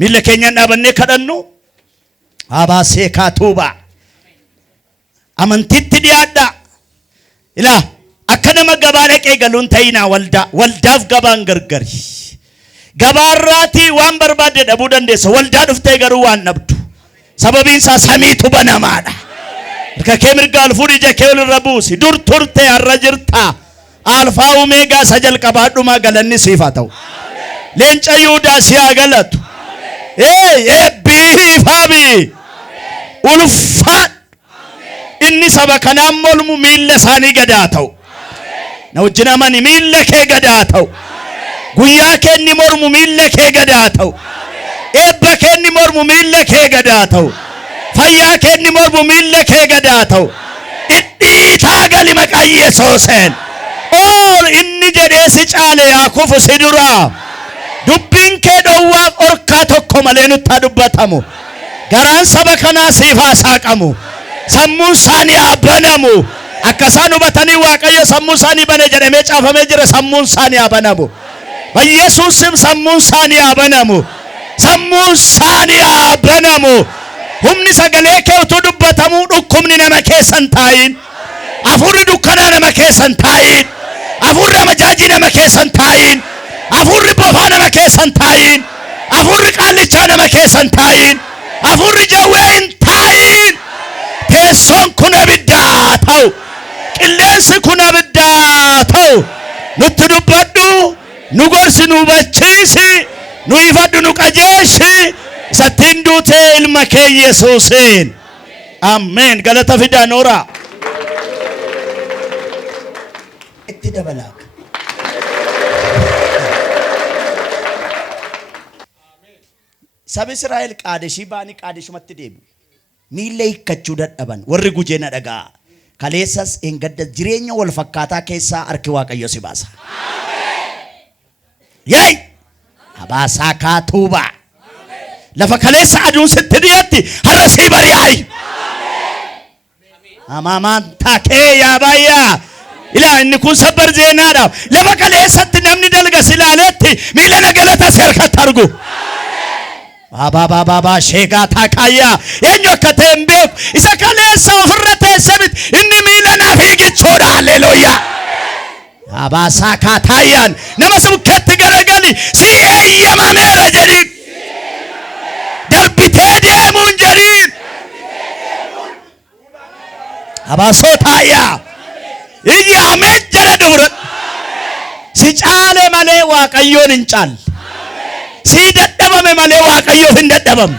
Mille keenya dhaabannee kadhannu. Abaasee kaatuuba. Amantiitti dhiyaadha. Ilaa akka nama gabaa dhaqee galuun ta'inaa waldaaf gabaan gargari. Gabaarraati waan barbaade dhabuu dandeessa. Waldaa dhuftee garuu waan dhabdu. Sababiin isaa samiitu banamaadha. Harka kee mirgaan fuudhi ija kee olirra buusi. Dur turte har'a jirta. Alfaa Omeegaa isa jalqabaadhumaa galanni siif haa ta'u. Leenca Yihuudaa si haa galatu. Eebbiifaabi. Ulfaadhu. Inni saba kanaan molmu miilla isaanii gadaa ta'u. Na wajjin amani miilla kee gadaa ta'u. Guyyaa kee inni mormu miilla kee gadaa ta'u. Eebba kee inni mormu miilla kee gadaa ta'u. Fayyaa kee inni mormu miilla kee gadaa ta'u. Dhidhiitaa gali maqaa Yesuuseen. Ool inni jedhee si caale yaa kufu si duraa. Dubbiin kee dhowwaa orkaa tokko malee nutti haa dubbatamu. Garaan saba kanaa siif haa saaqamu. Sammuun isaanii haa banamu. Akka isaan hubatanii Waaqayyo sammuu isaanii bane jedhamee caafamee jira. Sammuun isaanii haa banamu. Yesuusim sammuun isaanii haa banamu. Sammuun isaanii haa banamu. Humni sagalee kee utuu dubbatamu dhukkubni nama keessan taayin. Afurri dukkanaa nama keessan taayin. Afurri amajaajii nama keessan taayin. Afurri bofaa nama keessan taayin. Afurri qaallichaa nama keessan taayin. Afurri jawwee hin taayin. Teessoon kun abiddaa ta'u. Qilleensi kun abiddaa ta'u. Nutti dubbadhu. Nu gorsi nu hubachiisi. Nu ifadhu nu qajeelchi. Isattiin duutee ilma kee Yesuusiin. Ameen. Galata fidaa noora. Itti dabalaa. Sabi Israa'el Qaadeshii baanii Qaadeshumatti deebi'u. Miilla hiikkachuu dadhaban warri gujee na dhaga'a. Kaleessas hin gadda jireenya wal fakkaataa keessaa harki Waaqayyo si baasa. Yaay! Abaasaa kaatuuba. Lafa kaleessa aduun sitti dhiyeetti har'a sii bari'aayi. Amaamaan taakee yaa baay'aa. Ilaa inni kun sabbar zeenaadhaaf. Lafa kaleessatti namni dalga silaaleetti miila na galata si harkatti argu. Baba sheegaa taakayyaa. Eenyu akka ta'e hin beeku. Isa kaleessa ofirra teesse miti. Inni miila naaf hiigichoodha. Halleluuyaa. Abaasaa kaataayaan. Nama sibukkeetti garagali. Si eeyyamameera jedhiin. Darbitee deemuun jedhiin. Abaasoo taayyaa. Iyya ameen jedha dubra. Si caale malee Waaqayyoon hin caalle. Si dadhabame malee Waaqayyoof hin dadhabamne.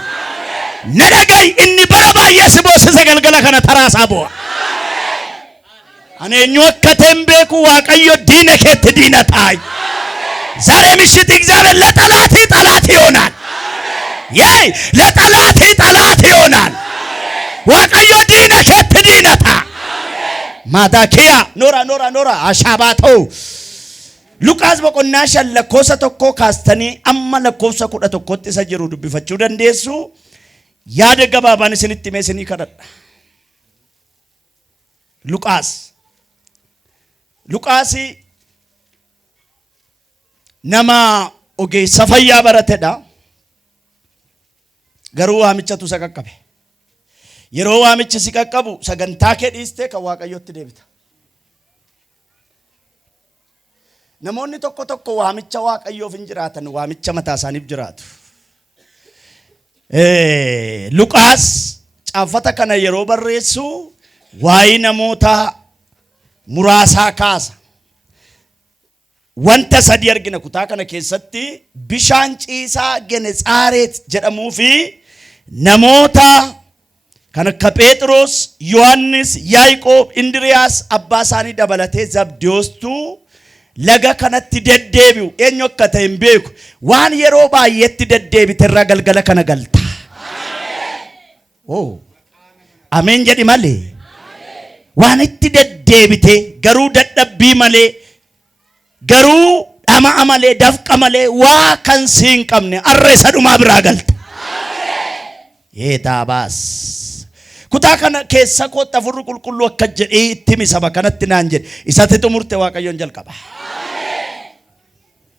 Na dhaga'i inni bara baay'ee si boossise galgala kana taraasaa bu'a. Ani eenyu akka ta'e hin beeku Waaqayyo diina keetti diina taa'e. ዛሬ ምሽት እግዚአብሔር ለጠላት ጠላት ይሆናል። ያይ ለጠላት ጠላት ይሆናል። ዋቀዮ ዲነ ከት ዲነታ ማዳኪያ ኖራ አሻባቶ ሉቃስ በቆናሽ ለኮሰ ተኮ ካስተኒ አማ ለኮሰ ኩደ ተኮት ሰጀሩ ዱብፈቹ ደንዴሱ ያደ ገባባን ስንት ሜስኒ ከረዳ ሉቃስ nama ogeessa fayyaa baratedha. Garuu waamichatu isa qaqqabe. Yeroo waamichi si qaqqabu sagantaa kee dhiistee kan Waaqayyootti deebita. Namoonni tokko tokko waamicha Waaqayyoof hin jiraatan, waamicha mataa isaaniif jiraatu. Luqaas caaffata kana yeroo barreessu waa'ee namoota muraasaa kaasa. Wanta sadi argina kutaa kana keessatti bishaan ciisaa Genesaaret jedhamuu fi namoota kan akka Phexros, Yohannis, Yaaqoob, Indiriyaas abbaa isaanii dabalatee Zabdiyoostu laga kanatti deddeebi'u. Eenyu akka ta'e hin beeku. Waan yeroo baay'eetti deddeebite irraa galgala kana galta. Ameen jedhi malee. Waan itti deddeebite garuu dadhabbii malee. Garuu dhama amalee dafqa malee waa kan siin qabne arreessa dhumaa biraa galta. Yeetaabas kutaa kana keessa kootta furri qulqulluu akka jedhee itti misaba kanatti naan jedhe isatti xumurte Waaqayyoon jalqaba.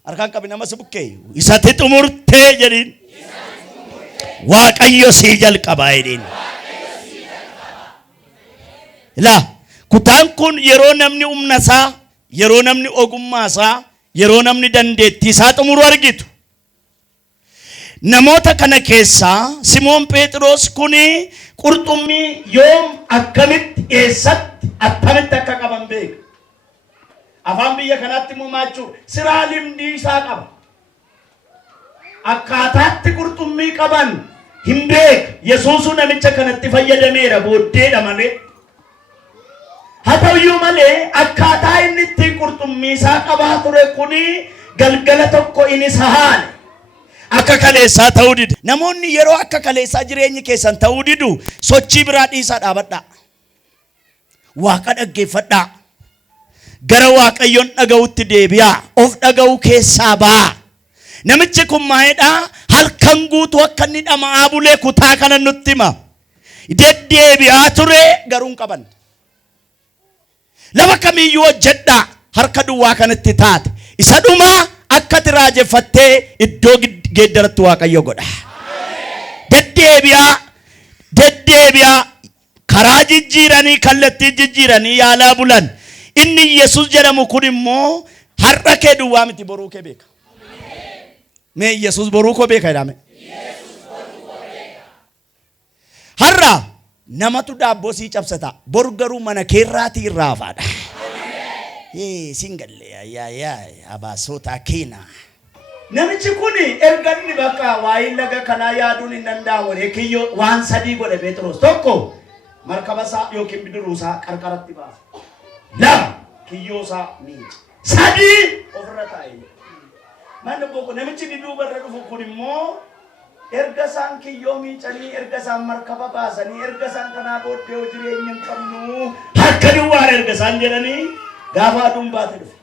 Harkaan qabi nama si bukkee isatti xumurte jedhiin. waaqayyo sii jalqabaa jedheen. La kutaan kun yeroo namni humna isaa, yeroo namni ogummaa isaa, yeroo namni dandeettii isaa xumuru argitu. Namoota kana keessaa Simoon Phexros kuni qurxummii yoom akkamitti eessatti attamitti akka qaban beeka. Afaan biyya kanaatti mumaachuu siraa limdii isaa qaba. Akkaataatti qurxummii qaban hin beeka. Yesuusuu namicha kanatti fayyadameera booddeedha malee. Haa ta'uyyuu malee akkaataa inni ittiin qurxummii isaa qabaa ture kuni galgala tokko inni isa haale. Akka kaleessaa ta'uu didu. Namoonni yeroo akka kaleessaa jireenyi keessan ta'uu didu sochii biraa dhiisaa dhaabadhaa. Waaqa dhaggeeffadhaa. Gara waaqayyoon dhaga'utti deebi'aa. Of dhaga'uu keessaa ba'aa. Namichi kun maayidhaa halkan guutuu akka inni dhama'aa bulee kutaa kana nutti hima. Deddeebi'aa ture garuu hin qaban. Lafa kamiyyuu hojjedhaa harka duwwaa kanatti taate. Isa dhumaa akka ati raajeffattee iddoo geeddaratti waaqayyo godha. Deddeebi'aa karaa jijjiiranii kallattii jijjiiranii yaalaa bulan. Inni Yesuus jedhamu kun immoo har'a kee duwwaa miti boruu kee beeka. Mee Yesuus boruu koo beeka jedhame. Har'a namatu daabboo sii cabsata. Bor garuu mana keerraatii irraa hafaadha. Singalle abaasota keena. Namichi kun erga inni bakka waa'ee laga kanaa yaaduun hin danda'amu. Kiyyoo waan sadii godhe Phexros. Tokko markaba isaa yookiin bidiruu isaa qarqaratti baasa. Lama kiyyoo isaa miica. Sadii ofirra taa'e. Manni booko namichi duuba irra dhufu kun immoo erga isaan kiyyoo miicanii, erga isaan markaba baasanii, erga isaan kanaa booddee jireenya hin qabnu harka duwwaan erga isaan jedhanii gaafa aduun baate dhufe.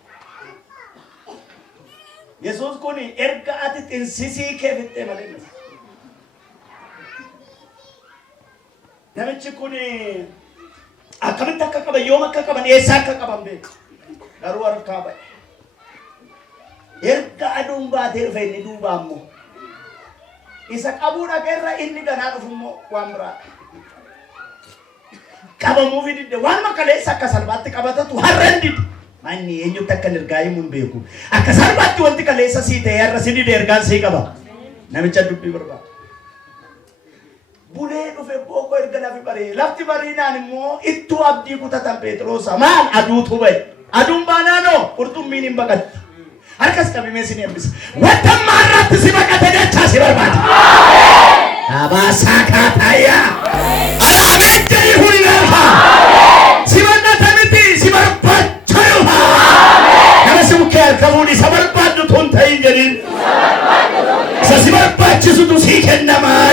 Yesuus kun erga ati xinsisii kee fixxee malee dhufe. Namichi kun akkamitti akka qaban, yoom akka qaban, eessaa akka qaban beeku. Garuu harkaa ba'e. Erga aduun baatee dhufe inni duubaa immoo isa qabuu dhaqeerra inni ganaa dhufu immoo waan biraa. Qabamuu fi didde waan makaleessa akka salphaatti qabatatu har'a hin didde. Manni eenyutti akka ergaa himu hin beeku. Akka salphaatti wanti kaleessa sii ta'e har'a si didde ergaan sii qaba. Namicha dubbii barbaada. Bulee dhufe booko erga lafi baree. Lafti bariinaan immoo ittuu abdii kutatan Phexrosa. Maal aduutu ba'e. Aduun baanaanoo qurxummiin hin baqatti. Harkas qabimee si eebbisa. Wanta maarratti si baqate dachaa si barbaada. Abaasaa kaatayyaa. Ameen jedhii huni naafa. Si baqate miti si barbaacha dhufa. Nama si bukkee harka fuudhi isa barbaaddu tun ta'in jedhiin. Isa si barbaachisutu sii kennamaa.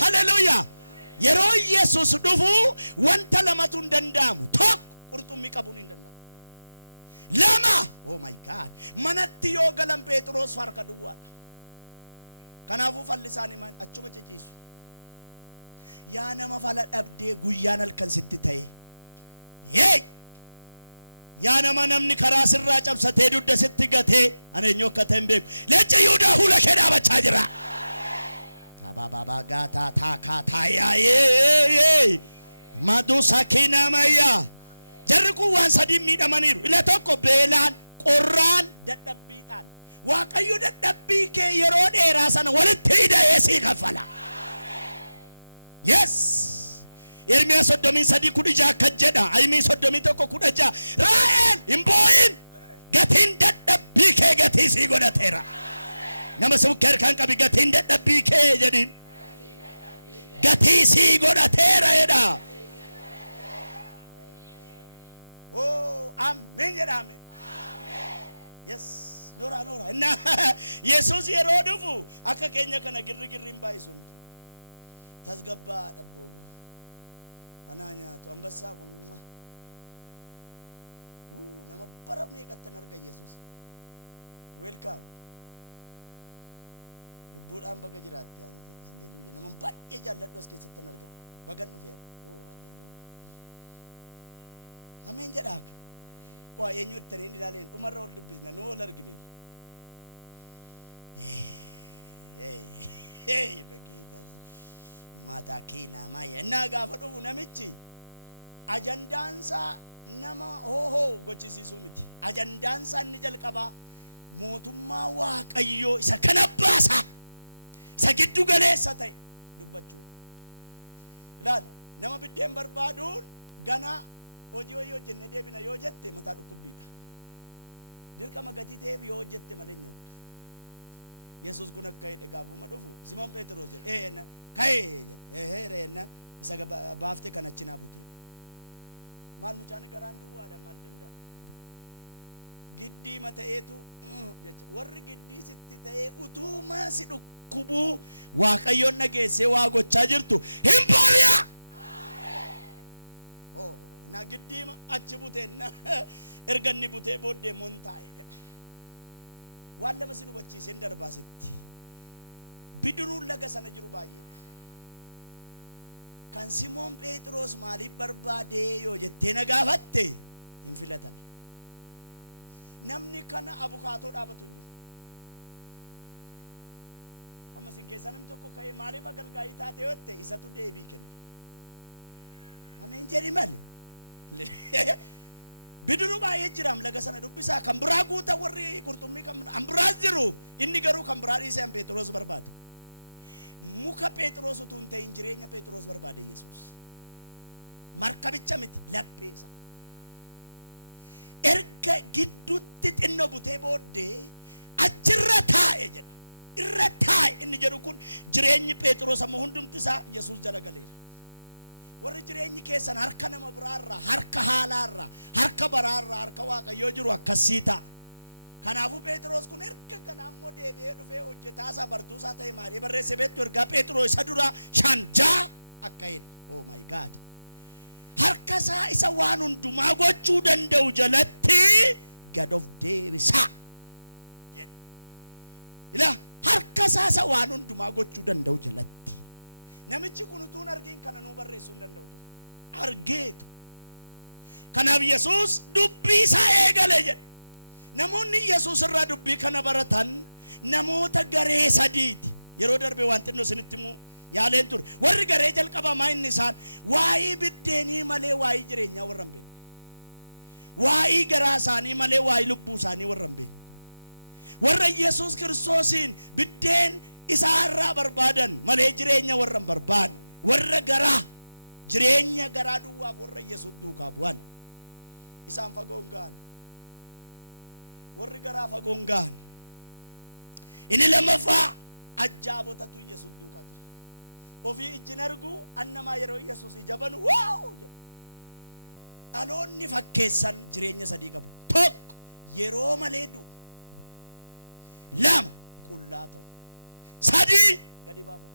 Haleluuyaa. Yeroo Yesuus dhufu wanta lamatu hin danda'amu. Tokko qurxummii qabuun hin danda'amu. Lama, oh my God, manatti yoo galan Phexros harka duwwaadha. Kanaafuu fallisaanii maan achuma ciciisu. Yaa nama fala dhabdee guyyaan halkan sitti ta'e. Yaa nama namni karaa sirraa cabsatee dudda sitti gatee ani eenyu akka ta'e hin beeku. Leenca Yihuudaa fuula kee dhaabachaa jira. Baba gata taka taya madu sakina maya. Jarri kun waan sadii miidhamaniiru. Ila tokko beelaan, qorraan, dadhabbiidhaan. Waaqayyo dadhabbii kee yeroo dheeraa sana walitti hidhee sii kaffala. Yes. Ermiyaa 33:16 akka jedha. Ayimii 31:16. Raa'el hin boo'in. Gatiin dadhabbii kee gatii sii godhateera. Nama sukkar kan qabi gatiin dadhabbii kee jedhin. Gatii sii godhateera jedha. Oh, amen jedhame. Yes. Nora. Na Yesuus yeroo dhufu akka keenya kana girriin baay'isuun. Tasgabbaa dhabboo. Anaa nyaatu ambassaa gumma. Nama bara meeqattan arga Yesuus. Welcome. Lubbuudhaan baga jiraatti yaante. Halleluuyaa. Nama baay'ee jaalladhu as keessatti arga. Bagan dhufeera. Oh, halleluuyaa. Ameen jedhaa. Waa eenyutti taniin ilaaleen dhumarra ol dubbisna nuu ol argine. በጌታ ማታኪና ማየ እና ጋፈዱ ነምቺ አጀንዳንሳ ነማ ሆሆ ጎቺሲሱ ምቲ አጀንዳንሳ እንጀልቀባ ሞቱማ ዋቀዮ ኢሳ ከነባሳ ኢሳ ግዱ ገሌሳ ታይ ዱበቹ ላል ነማ ቢደም በርባዱን ገና ኦጂዮ ጀነ ደቢና ዮጀቴ መታ ዱኩቢዳ ድርቀማ ገቲቴ ዮጀቴ መለኛ ኢየሱስ ኩነ ካይ ደጋቡ መዶፉ ሲሞን ጴጥሮስ ኤና ካይ ኤሄሬና ኢሳ ባፍቴ ከነችና ቡቴ ማል ሙጫን ገራንዱ ዋዳ ማልደንዳ ግዲ መተኤቱ ወር ግዲ ስትተኤ ኡቱማ ሲዱኩቡ ዋቀዮን ነገሴ ዋጎቻ ጅርቱ ሂምፖሪያ አሜን ኦ ና ግዲማ አችቡቴና እርገኒ ቡቴ ቦዴ ሞንታይ ዋለ መስኑ በቺ ሰንደርባስቲ ቢድሩ ለገሰነ ጅሩ ባዬ kan Simon Petros maaliif barbaade yoo jettee nagaafatte hin filatan namni kana abukaatoo dhaabatu amma sin keessa namni tokko ka'ee maaliif agalgaayii taate yotte isatu deebii kenna ameen jedhi malee biduru baay'ee jiraam laga sana dubbisaa kan biraa guuta warri qurxummii kan biraa jiru inni garuu kan biraa dhiisee Petros barbaade muka Petros utunte injireenya Petros barbaade Yesus markabicha miti lappeesa erga giddutti xinno butee booddee achirra taa'e jedha irra taa'e inni jedhu kun jireenyi Petros amma hundumti isaa Yesus jala galeera warri jireenyi keessan harka nama biraarraa harka haalaarraa harka baraarraa harka Waaqayyoo jiru akkasii ta'a kanaafuu Petros kun erga kana ammoo deebi'ee dhufee hojjetaasa bartuusaa ta'e maali barreesse beektu erga Petros isa dura shanjaa akka hin oh my god harka isaa isa waan hundumaa gochuu danda'u jalatti gad of deebisaa ila harka isaa isa waan hundumaa gochuu danda'u jalatti namichi kun utuun argiin kana nuu barreessuu danda'u argeetu kanaaf Yesuus dubbii isaa eegale jedhe namoonni Yesuus irraa dubbii kana baratan namoota garee sadiiti yeroo darbe waan xinnoo sinitti mu yaaleen ture warri garee jalqabamaa inni isaan waa'ee biddeenii malee waa'ee jireenyaa warra hin beekne waa'ee garaa isaanii malee waa'ee lubbuu isaanii warra hin beekne warra Yesuus Kiristoosiin biddeen isaa irraa barbaadan malee jireenya warra hin barbaanne warra garaa jireenya garaa duwwaaf warra Yesuus duukaa bu'an isaan fagoon ga'an warri garaa fagoon ga'an inni lammaffaa ajaabotatu Yesuus duukaa jira ofii ijjin argu annamaa yeroo Yesuus ijabanu waaw dhaloonni fakkeessan jireenya sadii qabu tokko yeroo malee du'u lama qullaa ta'u sadii gadi baafatu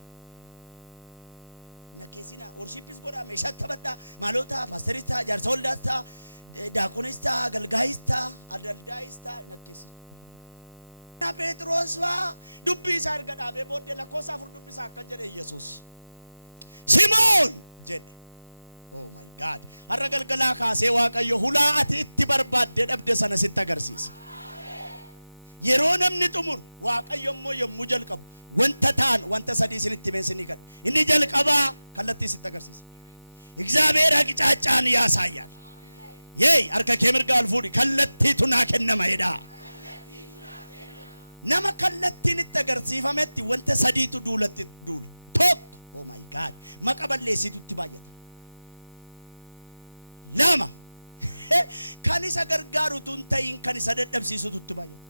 nakkeessina worshipis godhaa meeshaa taphadhaa maalota paasteristaa jaarsa waldaastaa daakonista galgaayista adaldaayista nakkeessina na Petros waa dubbii isaa erga dhaabee booddee lakkoosaa fur dubbii isaa akka jedhe Yesuus Simon jedhe oh my god har'a galgalaa kaasee Waaqayyo hulaa ati itti barbaadde dhabde sana sitti agarsiisa yeroo namni xumur Waaqayyo immoo yommuu jalqabu wanta ta'an wanta sadii isinitti meensini kan inni jalqabaa kallattii sitti agarsiisa እግዚአብሔር አቅጣጫን ያሳያል Yey arka kemirga alfuudi kallattiitu naa kennama jedha nama kallattiin itti agarsiifametti wanta sadiitu duulatti duula tokko oh my god maqa balleessitutti baay'ata lama kan isa gargaaru tun ta'in kan isa dadhabsiisutti baay'ata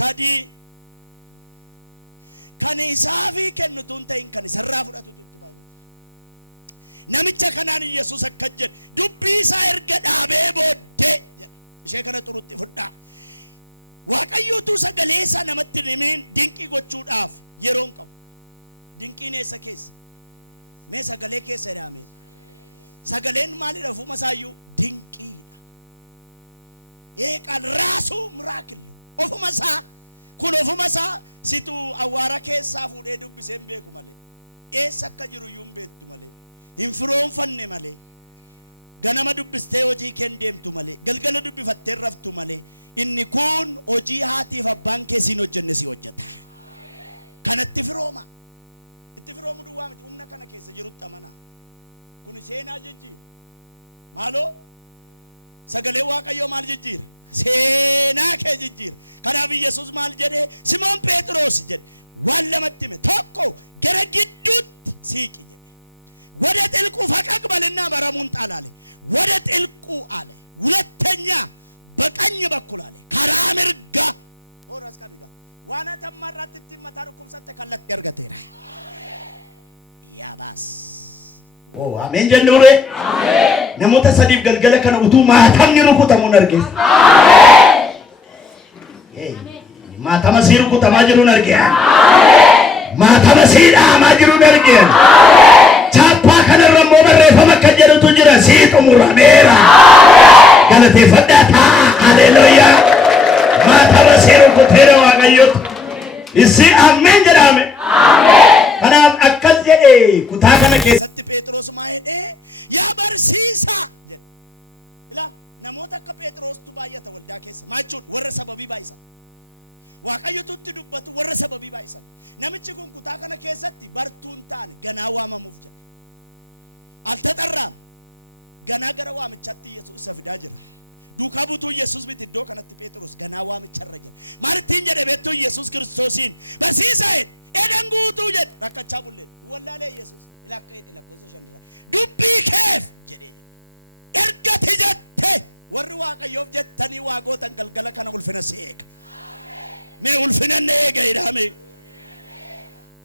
sadii kan isaafi kennu tun ta'in kan isa irraa fudhatutti baay'ata namicha kanaan Yesuus akka jedhe dubbii isaa erga dhaabee booddee ishee kana xurutti fudhaa Waaqayyootu sagalee isaa namatti himin dinqii gochuudhaaf yeroon qabu dinqiin eessa keessa mee sagalee keessa jedhame sagaleen maalidha ofuma isaayyuu dinqiidha eeqal raasu miraakillo ofuma isaa kun ofuma isaa situ awwaara keessaa fuudhee dubbisee hin beeku malee eessa akka jiru iyyuu hin beektu malee hin firoonfanne malee ganama dubbistee hojii keen deemtu malee galgala dubbifattee raftu malee inni kun hojii haatiif abbaan kee siin hojjenne si hojjeta kanatti firooma itti firoomu duwwaa miti humna kana keessa jirutti amana kun seenaa jijjiira maaloo sagalee waaqayyoo maal jijjiira seenaa kee jijjiira kanaaf Yesuus maal jedhe Simoon Phexros jedhe waan lamatti hime tokko gara gidduutti siiqi jedhe ወደ ጥልቁ ፈቀቅ በልና መረሙን ጣል አለ ወደ ጥልቁ አለ ሁለተኛ በቀኝ በኩል አለ ከራምርጋ ኦራስ ካቢጋ ዋና ተማራት ትመታርኩም ሰተ ከለት ያርገቴራ ያባስ ኦ አሜን ጀኑሬ አሜን ነሞተ ሰዲፍ ገልገለ ከነውቱ ማታም ይሩኩ ተሙነርጌስ አሜን ማታም ሲሩኩ ተማጅሩ ነርጌ አሜን ማታም ሲዳ ማጅሩ ነርጌ አሜን ቻፓ ከነረሞ በረፈ መከጀለቱ ጅራ ሲጡ ሙራሜራ ገለቴ ፈዳታ ሃሌሉያ ማታም ሲሩኩ ተራ ዋጋዮት እሲ አሜን ጀራሜ አሜን ከናፍ አከል ጀዴ ኩታ ከነ ከሰት ጴጥሮስ ማይዴ ያ በርሲሳ ጀ ኢላ ነሞታ ከጴጥሮስ ቱባያ ተወልዳ ከሰ ማቹን ወረ ሰበቢ ባይሳ ዋቀዩቱት ዱበቱ ወረ ሰበቢ ባይሳ ነምጭ ኩን ኩታ ከነ ከሰት በርቱንታን ገናዋ መሙፍ ጀ አልተጠራም ገና ገረዋ ምቻት ኢየሱስ ሰፍዳ ጅራ ዱካቡቱ ኢየሱስ ቢት ዶ ከነት ጴጥሮስ ገናዋ ምቸረጀ ማለት እንጀደ ቤቱ ኢየሱስ ክርስቶስን በሲሳይ ኤደንጉቱ ጀ ረከቻ ቡሌ ወላለ ኢየሱስ ኢላከይደ ለኮዘ ሸንድራ ዱቢ ከፍ ጀደ ኤርገት ጀተ ወር ዋቀዮፍ ጀተኒ ዋጎተን ገልገለ ከነ ኡልፈነሲክ አሜን ሜ ኡልፈነነ ገይዳሜ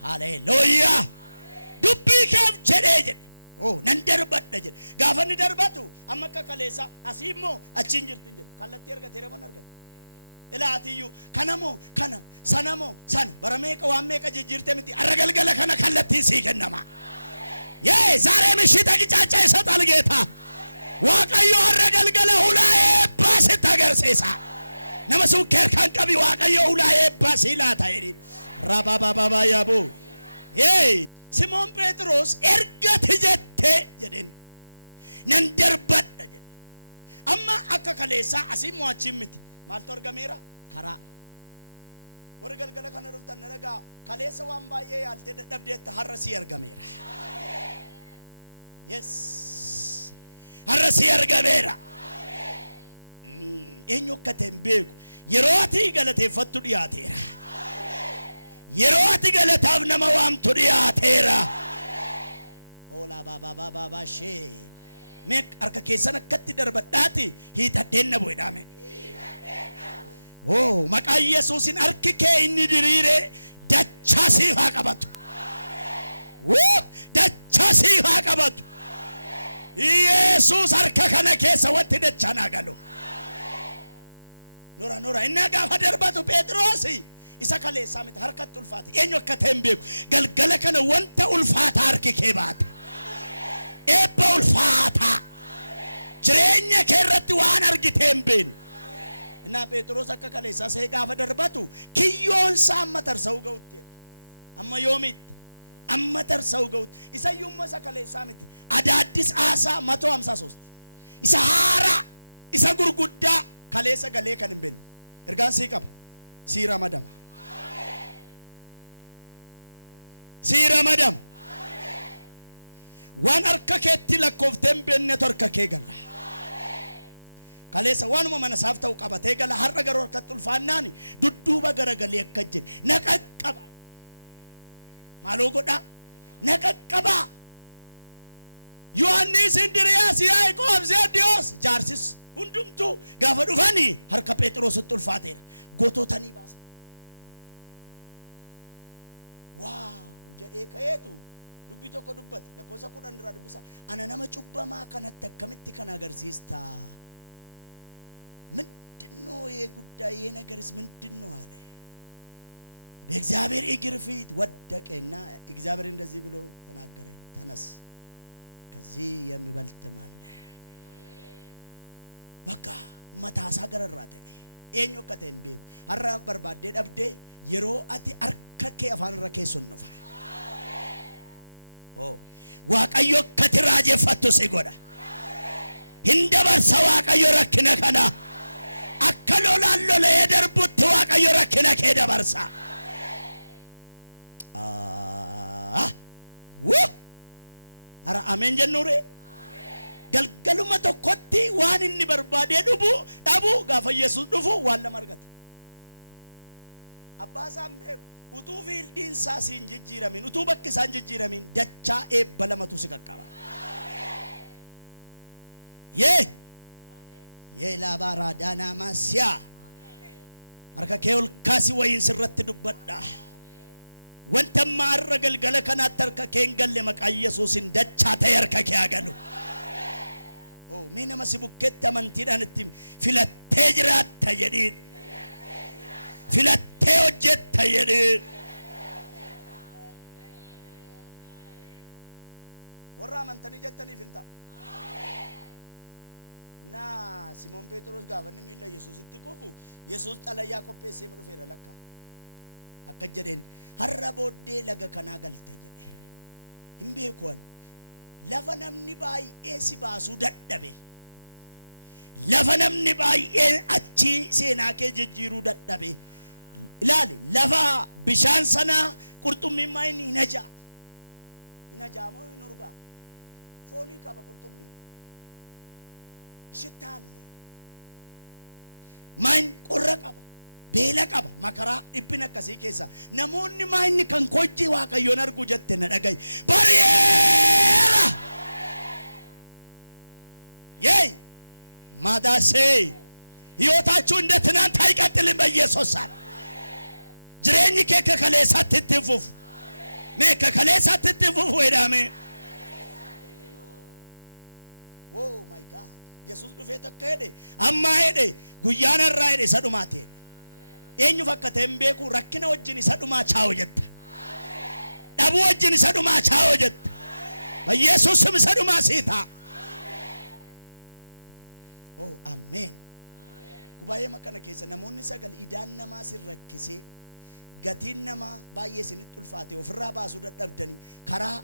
ሃሌሉያ ዱቢ ከፍ ጀደ ኦ ነንደርበት ጀ ጋፈን ደርበቱ አመከ ከሌሳ አሲሞ አቺን ጅርትን ጀ ካለቲ ኤርገት ረመን አርገ ኢላቲዩ ከነሞ ከነ ሰነሞ ሰን በረሜቀ ዋሜቀ ጅጅርተ ምቲ አረገልገለ ከነ ካለቲ ሲገነማ የ ዛሬ ምሽት አቅጫጫ ይሰጣል ጌታ ዋቀዮ አረገልገለ ሁላዬ ባስ ተገርሴሳ ነመሱ ከርካን ቀቢ ዋቀዮ ሁላዬ ባስ ይላታ ይሪ ራባባባባ ያቦ የ ሲሞን ጴጥሮስ ኤርገት ጀተ ጀደን ነንደርበት ጀ አማ አከ ከሌሳ አሲሞ አቺምቲ ማልቶ አርገሜራ ከራ ወረ ገልገለ ከነ ሩፍተ ነረጋ ከሌሳ ዋምባዬ ያልተ ደብደት ሐረሲ አርገሜራ የስ ሐረሲ አርገሜራ ኤኞ ከተምቤኩ የሮቲ ገለቴ ፈቱ ዲያቴራ የሮቲ ገለታብ ነመዋምቱ ዲያቴራ ኦላ ባባ ሼ ሜክ አርከ ከሰነ ከት ደርበዳቲ ሂተደነ ቦይዳሜ ኦ መቃ ኢየሱስን አርክኬ እንዲሪሬ ደቻሲ ፋቀበቱ አሜን ደቻሲ ፋቀበቱ አሜን ኢየሱስ አርከ ከነ ከሰ ወት ደቻና ጋሎ አሜን ኖራ እነጋ ፈደርበቱ ጴጥሮስ ኢሳከሌ ሳምት ሐርከት ኡልፋት ኤኞ ከተምቤኩ ገልገለ ከነ ወንተ ኡልፋት አርክኬ ባት አሜን ኤበ ኡልፋታ አሜን ጅሬኛ ከረት ዋን አርግቴምቤን እና ጴጥሮስ አከከሌሳ ሰይጋ ፈደርበቱ ኪዮን ሳመተር ሰው ገውት አማ ዮሚት አመተር ሰው ገውት ኢሳዩም ሰከሌሳ ምት አዳዲስ አሳ 153 ኢሳሃራ ኢሳ ጉርጉዳ ከሌሳ ገሌ ከንበል እርጋን ሲቀብ ሲራመዳም አሜን ሲራመዳም አሜን ዋን አርከከቲ ለኮፍተም በነተርከ ከገላ ከሌሳ ዋንሞ መነሳፍተው ቀበቴ ገላ ሐረገር ወርከቱል ፋናኒ ዱዱባ ገረገለ የከጀ ነቀቀባ ማሎጎዳ ነቀቀባ ዮሐንስ እንድሪያስ ያዕቆብ ዘዴዎስ ጃርሲስ ሁንዱምቱ ጋፈዱ ፋኒ ሐርከ ጴጥሮስ ጡል ፋቴ ጎቶታኒ ባሰ ዋው ጀዴ ከየቱ ዱቢቶ ቆዱበት ለኮሳ ኩዳንድራ ዱቢሳ አናናመ ጩበማ ከነተ ከመት ከናገርሲስታ ምንድነው የጉዳይ የነገርስ ምንድነው አለ በእግዚአብሔር እግር ፊት ወደቀና እግዚአብሔር እንደዚህ ብሎ ተናገረ ተነስ ከዚህ የሚበልጥ ማለ በቃ መታሳ ገረራተ ኤኞ ከተምቤ አራ በርባዴ ደብዴ የሮ አቲ አርከከ አፋን ረከሱን ነው አሜን ኦ ዋቀዮ ከትራጀ ፈቶ ሲጎዳ አሜን እንደበርሰ ዋቀዮ ረክነ ከና አከሎላሎ ለየደርቡት ዋቀዮ ረክነ ከደበርሳ Hara ameen jennuure. Galgaluma tokkotti waan inni barbaadee dhabu gaafa Yesuus dhufu waan lama argate. Abbaa isaan beeku utuu fiildiin isaa siin jijjiiramin utuu bakki isaan jijjiiramin dachaa eebba lamatu si qaqqaba. Yee laabaraa daanaa maasiyaa harka kee ol kaasi wayiin sirratti dubbadha. Wanta maarra galgala kanaatti harka kee hin galle maqaa Yesuusin dachaa ta'e harka kee agalu. Mee nama si bukkeetti amantiidhaan itti filattee jiraatta jedhiin. Filattee hojjetta jedhiin. Warra amantanii jettaniif hin ta'a. Simoon Phexros gaafa inni miila Yesuusitti kufu Yesuus xalayaa qopheessee dhufeera lakka. Akka jedheen har'a booddee laga kanaa galta jedhe. Hin beekuun lafa namni baay'ee si baasuu dadhabe. Lafa namni baay'ee achi seenaa kee jijjiiruu dadhabe. Ilaali lafa bishaan sanaa qurxummiin maayini hin ajaa. Hin ajaa moo hin urgaa? Foolii qaba qurxummii. Shitaalle. Maayin qorra qaba. Beela qaba. Makaraa dhiphina akkasii keessa. Namoonni maayinni kan hojii Waaqayyoon arguu jette na dhagayi. Bariyeera. Yee. Maadaasee. Hiyootaachuu እንደ ትናንት አይቀጥልም በኢየሱስ ስም. Jireenyi kee kakaleessatti itti fufu. Mee kakaleessatti itti fufu jedhame. Oh my God. Yesuus dhufee takka jedhe amma jedhe guyyaan irraa jedhe isa dhumaati jedhe. Eenyu fakkate hin beeku rakkina wajjin isa dhumaa chaa'u jetta. Dhabuu wajjin isa dhumaa chaa'u jetta. Yesuus isa dhumaa sii ta'a. Oh amen. Kubaayee makana keessa namoonni sagal idaan namaa sin rakkisee gatiin namaa baay'ee isinitti ulfaate ofirraa baasuu dadhabdanii karaa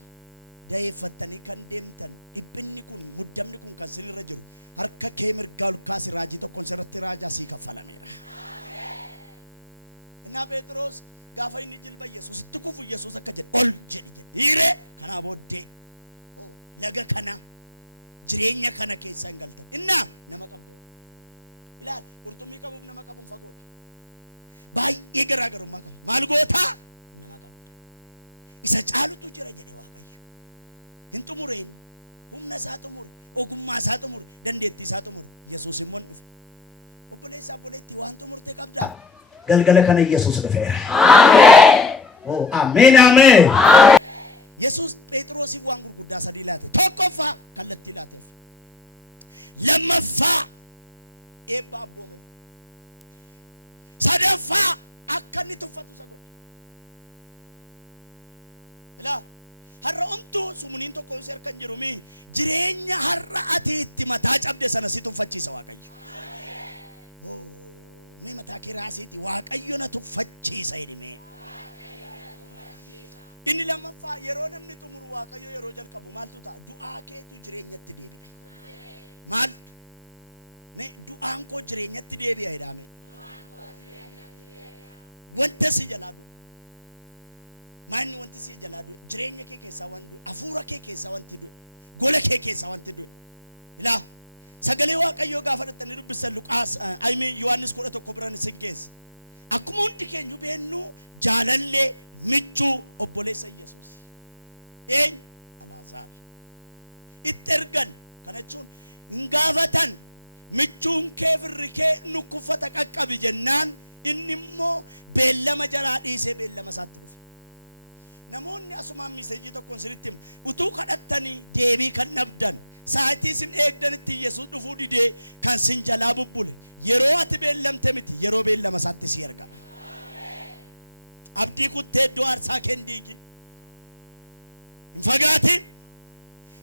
dayeeffattanii kan deemtan dhiphinni kun muddamni kun kan sinirra jiru harka kee mirgaa ol kaasi raajii tokkoon sirratti raajaa sii kaffalameera. Innaa Phexros gaafa inni jilba Yesuusitti kufu Yesuus akka jedhe ol jedhi jedhe hiiree kanaa booddee laga kana jireenya kana keessa hin galtan. Innaa nama qabdu ilaal qurxummii qabuuf nama qabuun fagoodha. Baay'ee garaagarummaa qaba. Maal gootaa nama qabda. Isa caalutu jira jedhe Waaqayyo. Hin xumureen humna isaa xumure ogummaa isaa xumure dandeettii isaa xumure Yesuus immoo dhufe. Obboleessa obboleetti waan xumurte qabdaa. Galgala kana Yesuus dhufeera. Ameen. Oh ameen ameen. Yesuus Phexrosiif waan gurguddaa sadii laate. Tokkoffaa kallattii laateef. Lammaffaa eebba abboome. Sadaffaa akka inni tuffatu isa godhe. Ilaa har'a omtuu sumuuniin tokko isa harkan jiru mi jireenya har'a ati itti mataa cabde sana si tuffachiisa Waaqayyo. Oh mee mataa kee raasiiti Waaqayyo na tuffachiisa jedhime. Inni lammaffaa yeroo namni xumuru Waaqayyo yeroo jalqabu maaltu ta'a? Du'aa keetu jireenyatti deebi'a. Maaltu? Mee du'aan koo jireenyatti deebi'a jedhame. Wanta si jalaa du'e. Maanni wanti si jalaa du'e jireenya kee keessaa wanti du'e hafuura kee keessaa wanti du'e gola kee keessaa wanti du'e. Ilaa sagalee Waaqayyoo gaafa dhattanii dubbisan Luqaas Yohaannis 11 biraan isin keessa. Akkuma hundi keenya beennu jaalallee michuu obboleessa Yesuus. Eenyu? Alaazaar. Itti ergan kana jechuun hin gaafatan michuun kee firri kee nukkufata qaqqabi jennaan inni immoo beellama jalaa dhiisee beellama isaatti dhufe. Namoonni asumaan miseejii tokkoon sinitti himu utuu kadhattanii deebii kan dhabdan sa'aatii isin eegdanitti Yesuus dhufuu didee kan sin jalaa bubbule yeroo ati beellamte miti yeroo beellama isaatti si ergama. Abdii kuttee iddoo aarsaa kee hin diigin. Hin fagaatin.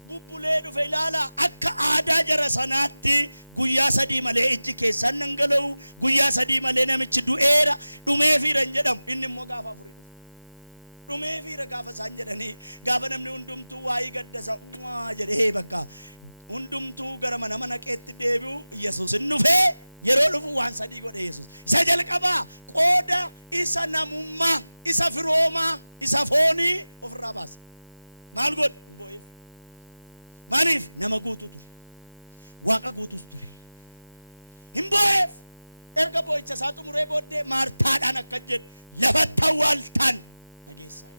Bubbulee dhufe ilaala akka aadaa jara sanaatti guyyaa sadii malee ijji keessan dhangala'u guyyaa sadii malee namichi du'eera dhumee fiira hin jedhamu inni immoo gaafa afurii dhufe. Dhumee fiira gaafa isaan jedhanii gaafa namni hundumtuu waa'ee gaddasa jedhee bakka hundumtuu gara mana qeetti deebi'u Yesuus hin dhufee yeroo dhufu waan sadii godhe Yesuus. Isa jalqabaa qooda isa namummaa isa firoomaa isa foonii ofirraa baase. Maal godhe? maaliif nama guutu ture waaqa guutus ture hin boo'eef erga boo'icha isaa xumuree booddee Maartaadhaan akka jedhe lafatti awwaaltan dhageessaa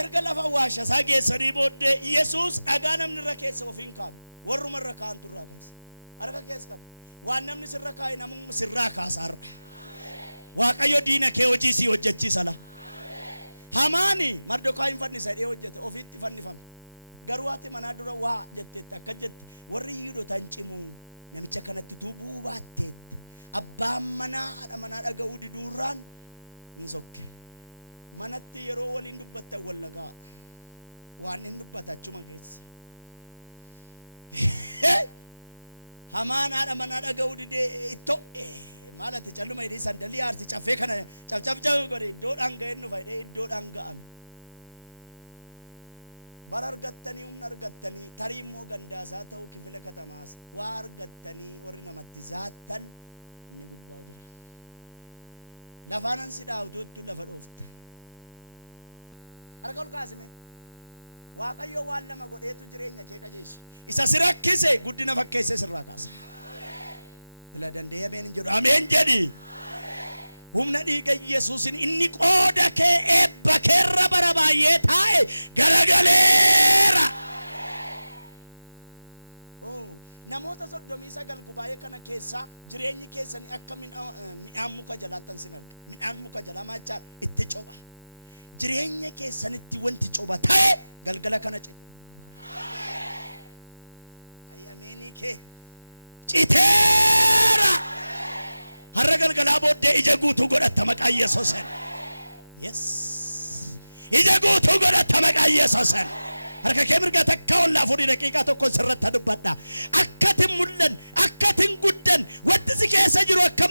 erga lafa awwaasha isaa geessanii booddee Yesuus dhagaa namni irra keessa ofiin kaabe warruma irra kaa'an turraa kaasa harka keessa qabe waan namni sirra kaa'e namummaa sirraa kaasaarra waaqayyo diina kee hojii sii hojjechiisa la Hamaani Mardokaayin fannisa dhee hojjete ofiitti fannifame garuu ati manaa dura waa jetteetti akka jette warri Yihuudootaan cimu namicha kanatti tuubuu baatteetti abbaan manaa dhaga'uu diduurraan hin sokke manatti yeroo waliin dubbattan wal nagaa waan hin dubbata achuma keessa Hamaan haadha manaa dhaga'uu didee ittoo maalati calluma hidhii sandalii aarti caffee kana cabcab godhe iddoodhaan ga'een nu fayyadee iddoodhaan ga'ame bara argattanii humna argattanii tarii immoo gandaasaa ta'uu kifila katamaas waa argattanii warri namatti zaattan inni guddaa jira lafaanan si dhaawutuutti lafa dhoofta harka ol kaasime waaqayyo waan lama godheetu jireenya kee qajeesha isa si rakkise guddina fakkeesse sirraa kaasa ila dandee ameen jedhu ameen jedhi humna dhiiga Yesuusin inni qooda kee eebba keerra bara baay'ee taa'e garagaleera namoota 39 gubaayee kana keessa jireenyi keessanii akka midhaan muka jalaattan sin arga midhaan muka jalaa maachaa itti coba jireenya keessanitti wanti coba ta'e galgala kana cite ayyameenii kee citeera har'a galgalaa booddee ija guutuu godhatta maqaa Yesuusin yes ija guutuu godhatta maqaa Yesuusin harka kee mirga takka wallaa fuudhii daqiiqaa tokko sirratti dubbadha akkatin mul'an akkatin guddan wanti si keessa jiru akka